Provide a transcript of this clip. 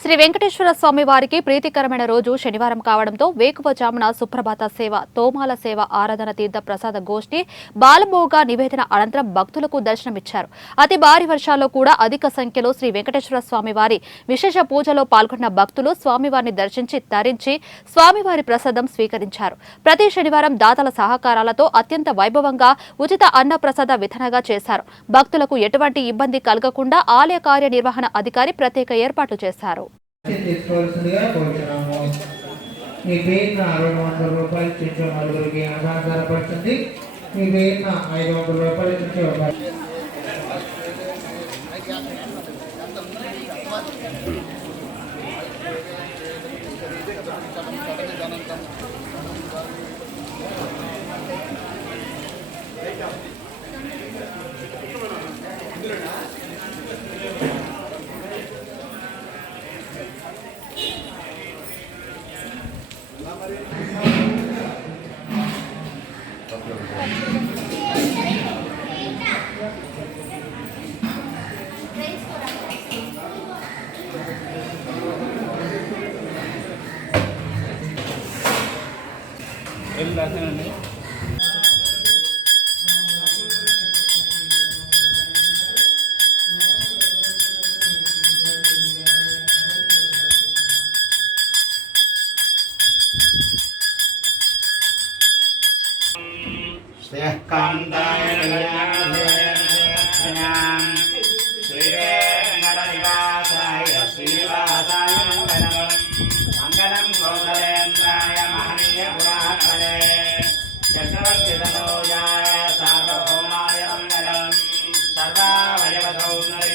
శ్రీ వెంకటేశ్వర స్వామి వారికి ప్రీతికరమైన రోజు శనివారం కావడంతో వేకువజామున సుప్రభాత సేవ, తోమాల సేవ, ఆరాధన తీర్థ ప్రసాద గోష్ఠి, బాలభోగ నివేదన అనంతరం భక్తులకు దర్శనమిచ్చారు. అతి భారీ వర్షాల్లో కూడా అధిక సంఖ్యలో శ్రీ వెంకటేశ్వర స్వామి వారి విశేష పూజలో పాల్గొన్న భక్తులు స్వామివారిని దర్శించి తరించి స్వామివారి ప్రసాదం స్వీకరించారు. ప్రతి శనివారం దాతల సహకారాలతో అత్యంత వైభవంగా ఉచిత అన్న ప్రసాద వితరణగా చేశారు. భక్తులకు ఎటువంటి ఇబ్బంది కలగకుండా ఆలయ కార్యనిర్వహణ అధికారి ప్రత్యేక ఏర్పాట్లు చేశారు. తీసుకోవాల్సిందిగా కోరుతున్నాము. మీ పేరున 200 రూపాయలు తెచ్చే నలుగురికి ఆధారపడుతుంది. మీ పేరున 500 రూపాయలు తెచ్చే మంగళం గోదరేంద్రాయ మహనీయ పురాణే చక్రవర్తి తనోజాయ సార్వభౌమాయ మంగళం సర్వావయవ సౌందర్య